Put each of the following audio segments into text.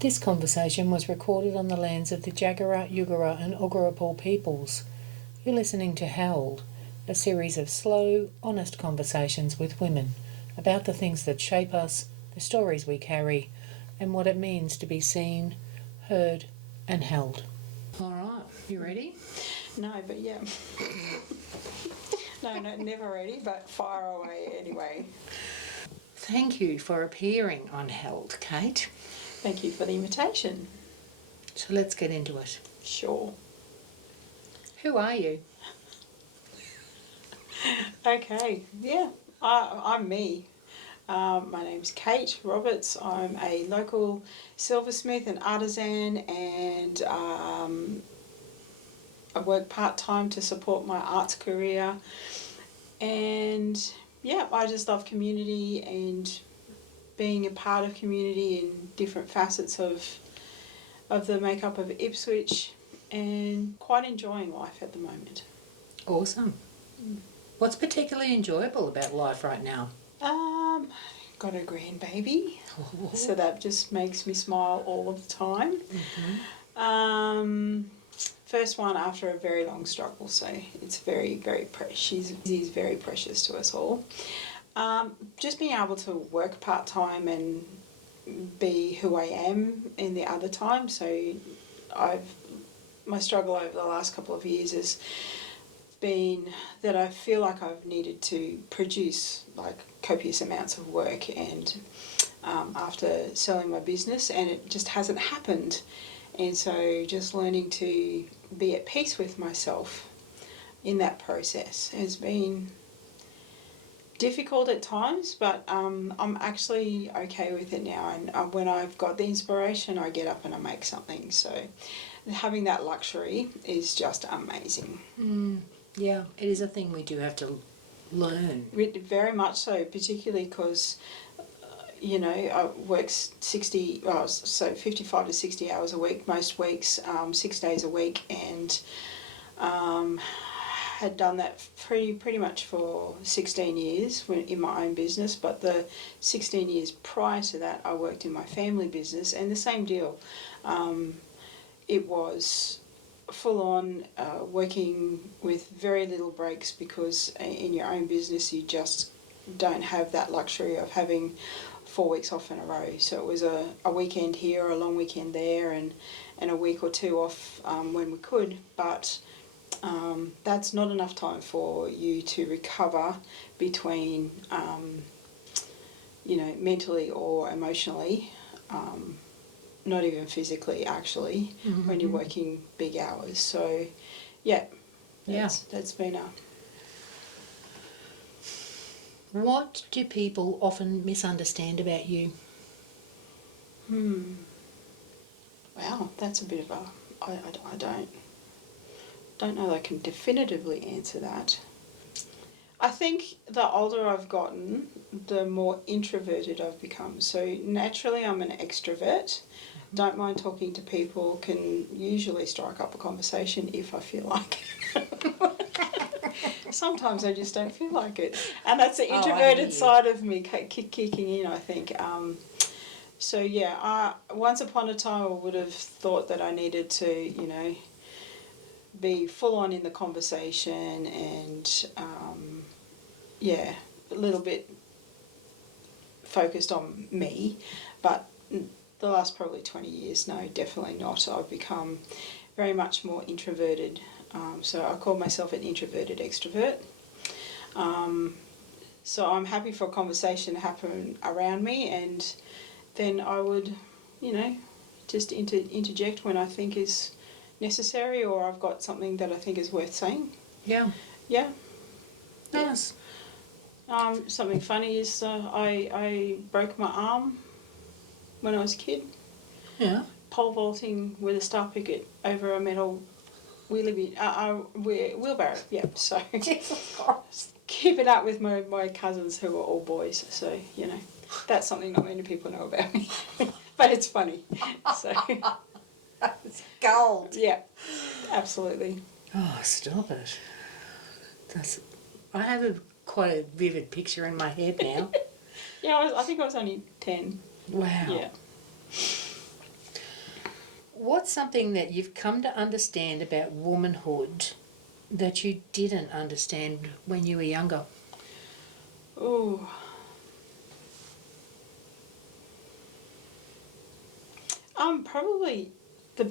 This conversation was recorded on the lands of the Jagera, Yugara and Ogurapul peoples. You're listening to Held, a series of slow, honest conversations with women about the things that shape us, the stories we carry, and what it means to be seen, heard and held. All right, you ready? No, but yeah. No, never ready, but fire away anyway. Thank you for appearing on Held, Kate. Thank you for the invitation. So let's get into it. Sure. Who are you? Okay, yeah, I'm me. My name's Kate Roberts. I'm a local silversmith and artisan, and I work part-time to support my arts career. And yeah, I just love community and being a part of community in different facets of the makeup of Ipswich, and quite enjoying life at the moment. Awesome. What's particularly enjoyable about life right now? Got a grandbaby, so that just makes me smile all of the time. Mm-hmm. First one after a very long struggle, so it's very, very precious. She's very precious to us all. Just being able to work part-time and be who I am in the other time. So my struggle over the last couple of years has been that I feel like I've needed to produce like copious amounts of work, and after selling my business, and it just hasn't happened. And so just learning to be at peace with myself in that process has been difficult at times, but I'm actually okay with it now. And when I've got the inspiration, I get up and I make something. So having that luxury is just amazing. Yeah, it is a thing we do have to learn. Very much so, particularly because, I work 55 to 60 hours a week, most weeks, 6 days a week, and had done that pretty much for 16 years in my own business. But the 16 years prior to that, I worked in my family business, and the same deal. It was full on, working with very little breaks, because in your own business you just don't have that luxury of having 4 weeks off in a row. So it was a weekend here, a long weekend there, and a week or two off when we could, but that's not enough time for you to recover between mentally or emotionally, not even physically actually, when you're working big hours. So that's been a... What do people often misunderstand about you? Wow, that's a bit of a... I don't know that I can definitively answer that. I think the older I've gotten, the more introverted I've become. So naturally I'm an extrovert. Don't mind talking to people, can usually strike up a conversation if I feel like it. Sometimes I just don't feel like it. And that's the introverted side of me kicking in, I think. Once upon a time I would have thought that I needed to, be full on in the conversation and, a little bit focused on me. But the last probably 20 years, no, definitely not. I've become very much more introverted. So I call myself an introverted extrovert. So I'm happy for a conversation to happen around me, and then I would, just interject when I think is necessary, or I've got something that I think is worth saying. Yeah. Yeah. Nice. Something funny is I broke my arm when I was a kid. Yeah. Pole vaulting with a star picket over a metal wheelbarrow. Yeah, so Jesus Christ. Keep it up with my cousins who are all boys. So that's something not many people know about me, but it's funny. So it's gold. Yeah, absolutely. Oh, stop it. I have quite a vivid picture in my head now. Yeah, I think I was only 10. Wow. Yeah. What's something that you've come to understand about womanhood that you didn't understand when you were younger? Oh, probably the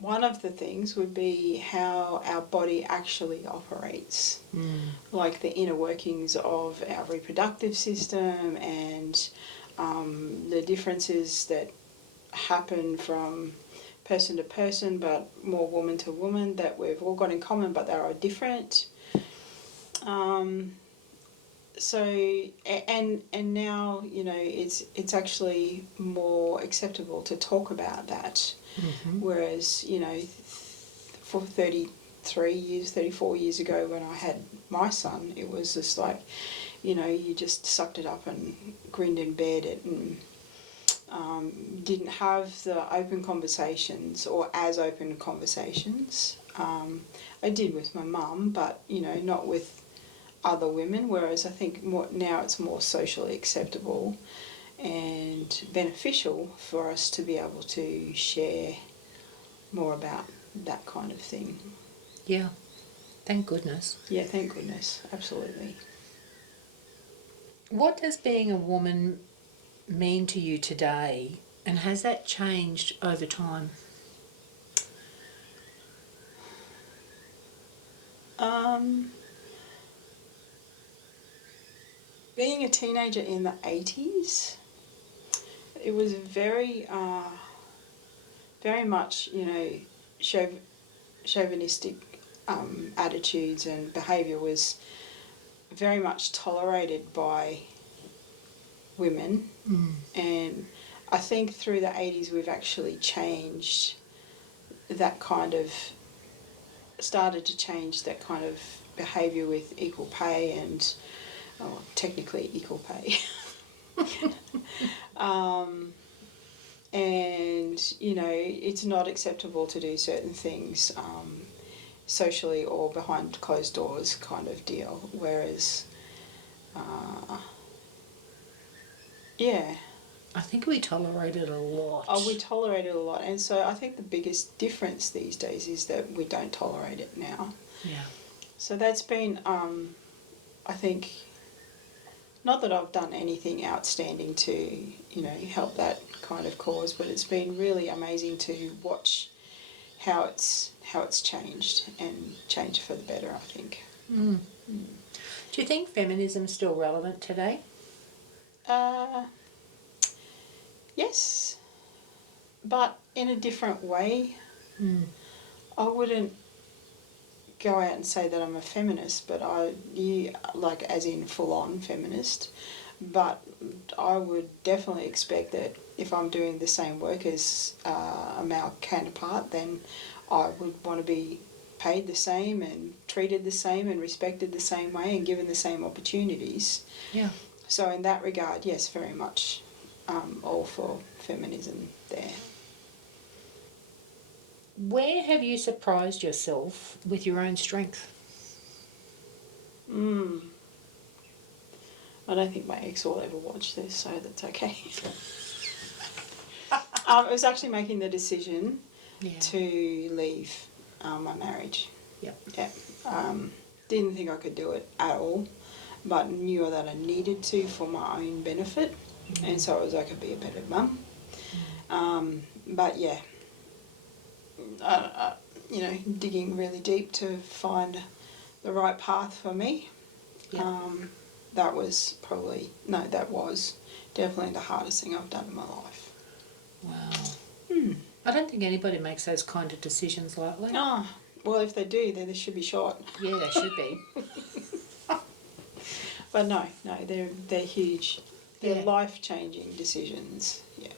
one of the things would be how our body actually operates, like the inner workings of our reproductive system and the differences that happen from person to person, but more woman to woman, that we've all got in common, but they are different. So and now, you know, it's actually more acceptable to talk about that, whereas, you know, for 33 years, 34 years ago when I had my son, it was just like, you know, you just sucked it up and grinned and bared it, and didn't have the open conversations, or as open conversations. I did with my mum, but, you know, not with other women, whereas I think more, now it's more socially acceptable and beneficial for us to be able to share more about that kind of thing. Yeah, thank goodness. Yeah, thank goodness, absolutely. What does being a woman mean to you today, and has that changed over time? Being a teenager in the 80s, it was very, very much, you know, chauvinistic attitudes and behaviour was very much tolerated by women. And I think through the 80s we've actually changed that kind of, started to change that kind of behaviour with equal pay and, technically equal pay. And, you know, it's not acceptable to do certain things socially or behind closed doors kind of deal, whereas, yeah. I think we tolerate it a lot. Oh, we tolerate it a lot, and so I think the biggest difference these days is that we don't tolerate it now. Yeah. So that's been, I think, not that I've done anything outstanding to, you know, help that kind of cause, but it's been really amazing to watch how it's changed, and changed for the better, I think. Do you think feminism's still relevant today? Yes, but in a different way. I wouldn't go out and say that I'm a feminist, but like as in full on feminist. But I would definitely expect that if I'm doing the same work as a male counterpart, then I would want to be paid the same and treated the same and respected the same way and given the same opportunities. Yeah. So in that regard, yes, very much all for feminism there. Where have you surprised yourself with your own strength? I don't think my ex will ever watch this, so that's okay. I was actually making the decision to leave my marriage. Yep. Yeah. Didn't think I could do it at all, but knew that I needed to for my own benefit, and so as I could be a better mum. But yeah, you know, digging really deep to find the right path for me. Yep. That was definitely the hardest thing I've done in my life. Wow. I don't think anybody makes those kind of decisions lightly. Oh, well, if they do, then they should be shot. Yeah, they should be. But no, they're huge. They're Yeah. life-changing decisions. Yeah.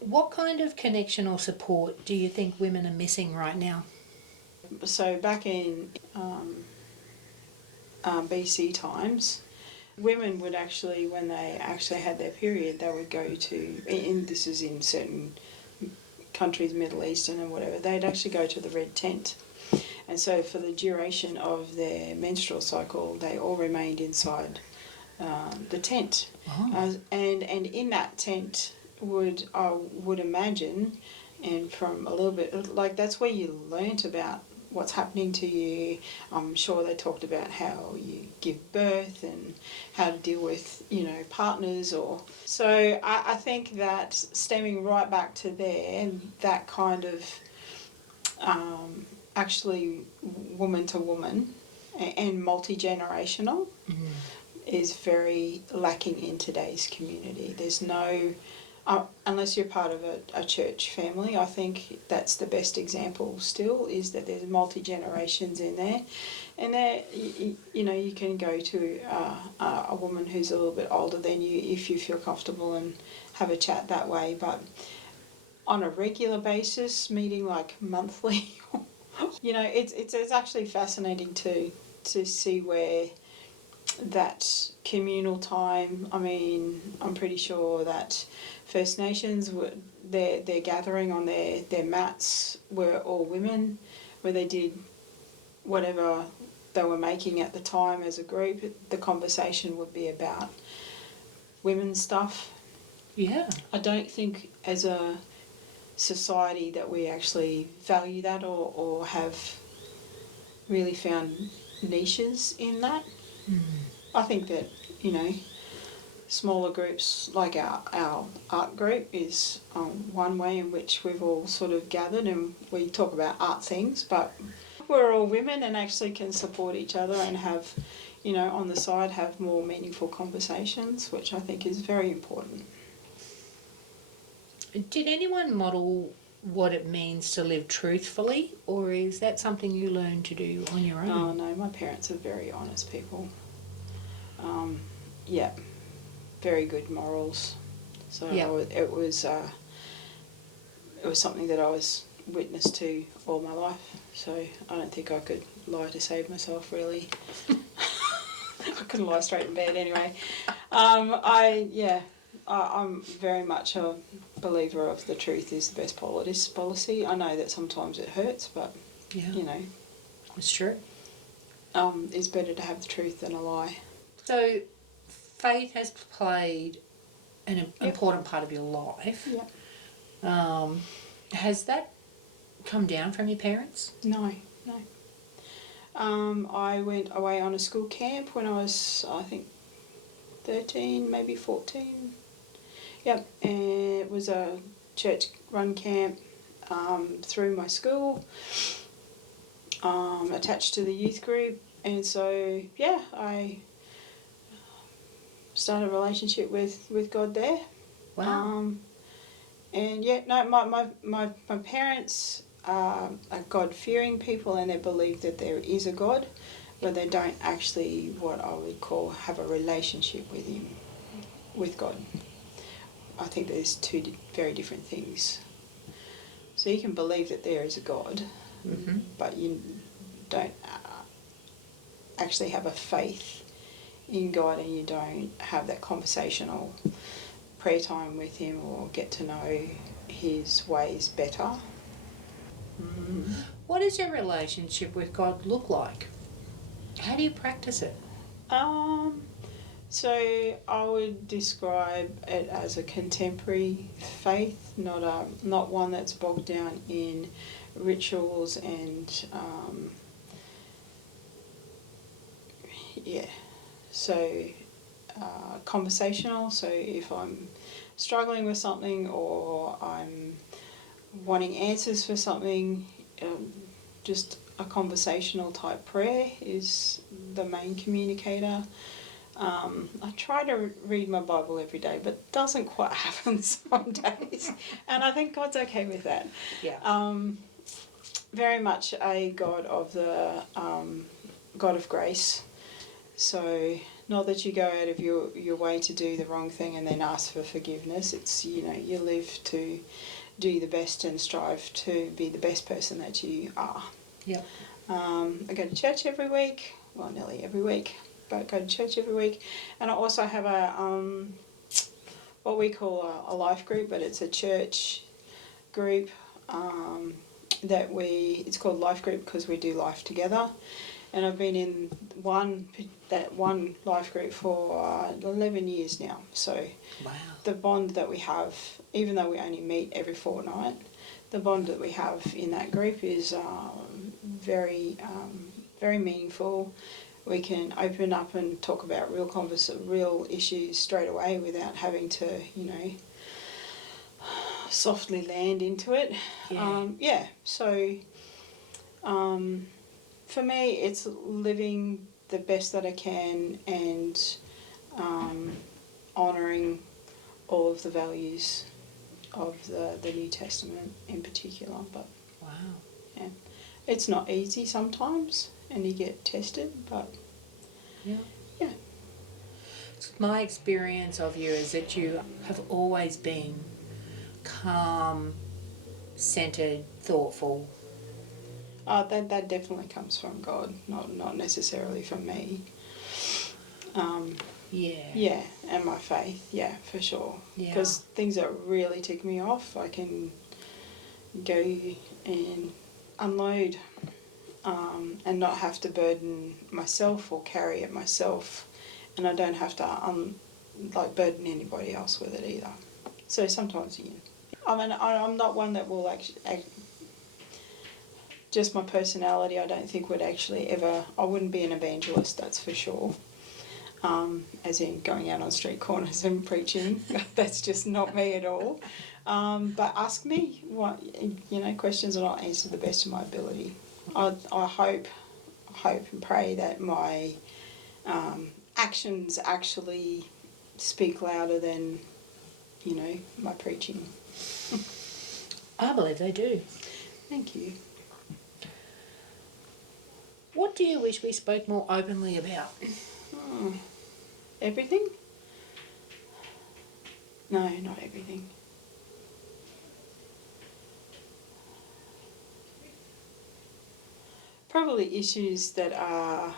What kind of connection or support do you think women are missing right now? So back in BC times, women would actually, when they actually had their period, they would go to, this is in certain countries, Middle Eastern and whatever, they'd actually go to the red tent. And so for the duration of their menstrual cycle, they all remained inside the tent. Oh. And in that tent I would imagine and from a little bit, like, that's where you learnt about what's happening to you. I'm sure they talked about how you give birth and how to deal with, partners. Or so I think that stemming right back to there, that kind of actually woman to woman and multi-generational is very lacking in today's community. There's no, unless you're part of a church family, I think that's the best example still, is that there's multi-generations in there. And there, you can go to a woman who's a little bit older than you if you feel comfortable and have a chat that way. But on a regular basis, meeting like monthly, it's actually fascinating to see where that communal time. I mean, I'm pretty sure that First Nations were their gathering on their mats were all women, where they did whatever they were making at the time as a group. The conversation would be about women's stuff. Yeah. I don't think as a society that we actually value that or have really found niches in that. I think that, smaller groups like our art group is one way in which we've all sort of gathered and we talk about art things, but we're all women and actually can support each other and have, on the side, have more meaningful conversations, which I think is very important. Did anyone model what it means to live truthfully, or is that something you learned to do on your own? Oh no, my parents are very honest people. Yeah, very good morals. So it was something that I was witness to all my life. So I don't think I could lie to save myself, really. I couldn't lie straight in bed anyway. I'm very much a believer of the truth is the best policy. I know that sometimes it hurts, but It's true. It's better to have the truth than a lie. So faith has played an important part of your life. Yeah. Has that come down from your parents? No. I went away on a school camp when I was, I think, 13, maybe 14. Yep, and it was a church-run camp through my school, attached to the youth group. And so, I started a relationship with God there. Wow. My parents are God-fearing people and they believe that there is a God, but they don't actually, what I would call, have a relationship with him, with God. I think there's two very different things. So you can believe that there is a God, but you don't actually have a faith in God, and you don't have that conversational prayer time with him or get to know his ways better. What does your relationship with God look like? How do you practice it? So I would describe it as a contemporary faith, not one that's bogged down in rituals and So conversational. So if I'm struggling with something or I'm wanting answers for something, just a conversational type prayer is the main communicator. I try to read my Bible every day, but it doesn't quite happen some days, and I think God's okay with that. Yeah. Very much a God of the God of grace. So not that you go out of your way to do the wrong thing and then ask for forgiveness. It's, you live to do the best and strive to be the best person that you are. Yeah. I go to church every week, well, nearly every week, but go to church every week. And I also have a what we call a life group, but it's a church group it's called Life Group because we do life together. and I've been in that one life group for 11 years now. So Wow. the bond that we have, even though we only meet every fortnight, the bond that we have in that group is very meaningful. We can open up and talk about real issues straight away without having to, softly land into it. Yeah. So for me, it's living the best that I can and honouring all of the values of the New Testament in particular. But Wow. yeah, it's not easy sometimes, and you get tested. But Yeah. yeah, My experience of you is that you have always been calm, centered, thoughtful. that definitely comes from God, not necessarily from me. Yeah, and my faith, yeah, for sure. Yeah. Because things that really tick me off, I can go and unload and not have to burden myself or carry it myself, and I don't have to burden anybody else with it either. So sometimes, I mean, I'm not one that will actually just my personality, I don't think would actually ever, I wouldn't be an evangelist, that's for sure. As in going out on street corners and preaching. That's just not me at all. But ask me questions and I'll answer the best of my ability. I hope and pray that my actions actually speak louder than, my preaching. I believe they do. Thank you. What do you wish we spoke more openly about? Everything? No, not everything. Probably issues that are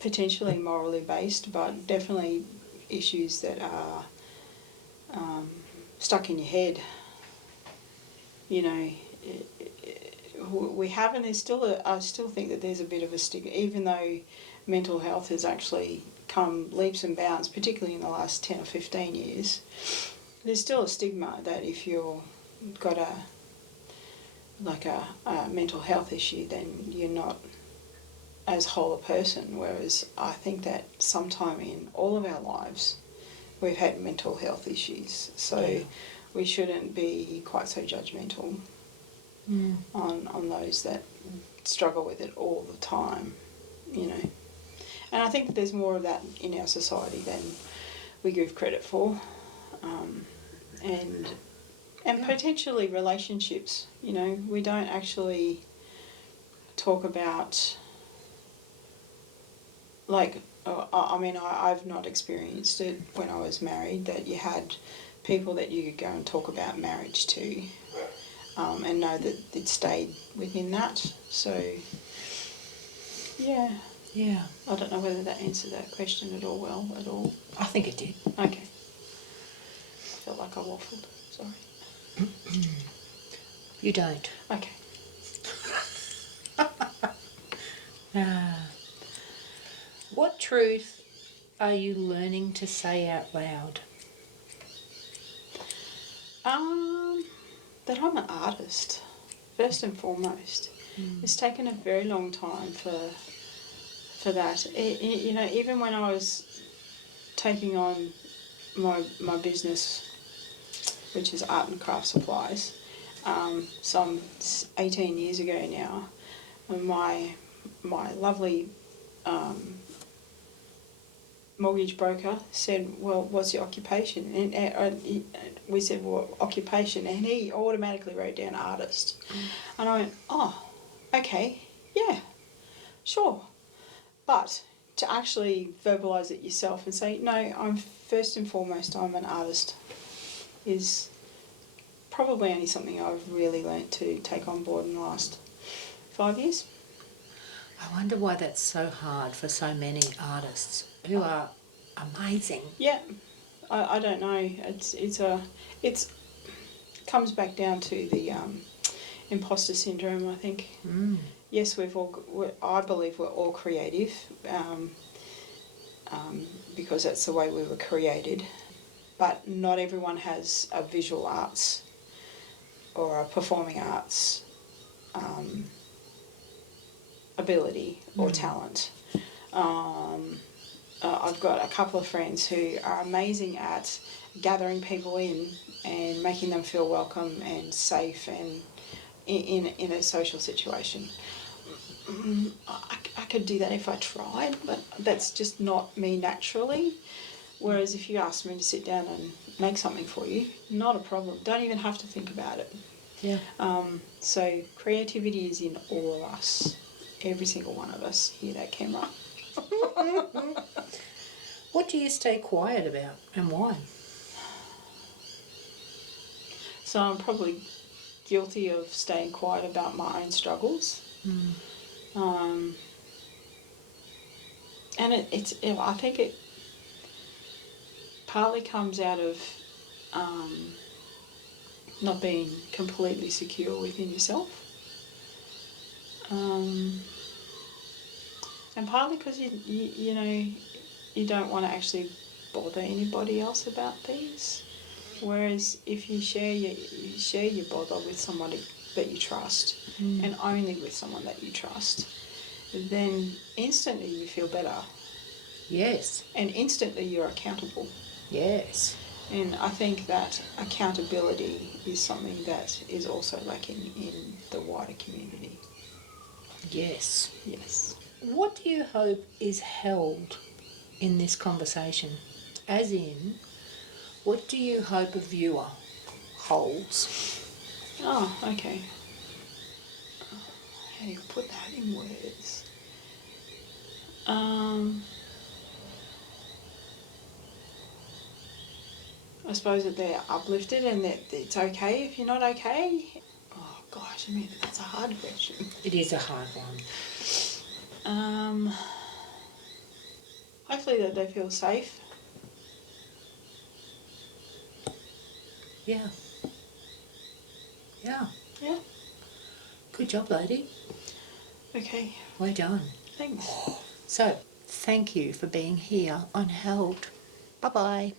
potentially morally based, but definitely issues that are stuck in your head. We have, and there's still I still think that there's a bit of a stigma, even though mental health has actually come leaps and bounds, particularly in the last 10 or 15 years. There's still a stigma that if you've got a mental health issue, then you're not as whole a person, whereas I think that sometime in all of our lives we've had mental health issues, so we shouldn't be quite so judgmental on those that struggle with it all the time, And I think that there's more of that in our society than we give credit for, and potentially relationships. We don't actually talk about I've not experienced it when I was married, that you had people that you could go and talk about marriage to, and know that it stayed within that. So, yeah. Yeah. I don't know whether that answered that question at all. I think it did. Okay. I felt like I waffled. Sorry. You don't. Okay. What truth are you learning to say out loud? That I'm an artist, first and foremost. It's taken a very long time for that. Even when I was taking on my business, which is art and craft supplies, some 18 years ago now, my lovely mortgage broker said, well, what's your occupation? And we said, well, occupation, and he automatically wrote down artist. And I went, oh, okay, yeah, sure. But to actually verbalise it yourself and say, no, I'm first and foremost, I'm an artist, is probably only something I've really learnt to take on board in the last 5 years. I wonder why that's so hard for so many artists who are amazing. Yeah, I don't know. It's comes back down to the imposter syndrome, I think. yes, I believe we're all creative, because that's the way we were created. But not everyone has a visual arts or a performing arts ability or talent. I've got a couple of friends who are amazing at gathering people in and making them feel welcome and safe and in a social situation. I could do that if I tried, but that's just not me naturally. Whereas if you asked me to sit down and make something for you, not a problem. Don't even have to think about it. Yeah. So creativity is in all of us, every single one of us. Hear that, camera? What do you stay quiet about and why? So I'm probably guilty of staying quiet about my own struggles. And I think it partly comes out of not being completely secure within yourself. And partly because you know, you don't want to actually bother anybody else about things. Whereas if you share your bother with somebody that you trust, and only with someone that you trust, then instantly you feel better. Yes. And instantly you're accountable. Yes. And I think that accountability is something that is also lacking in the wider community. Yes. Yes. What do you hope is held in this conversation? As in, what do you hope a viewer holds? Oh, okay. How do you put that in words? I suppose that they're uplifted and that it's okay if you're not okay. Oh gosh, I mean, that's a hard question. It is a hard one. Hopefully that they feel safe. Yeah. Yeah. Yeah. Good job, lady. Okay. Well done. Thanks. So, thank you for being here on Held. Bye-bye.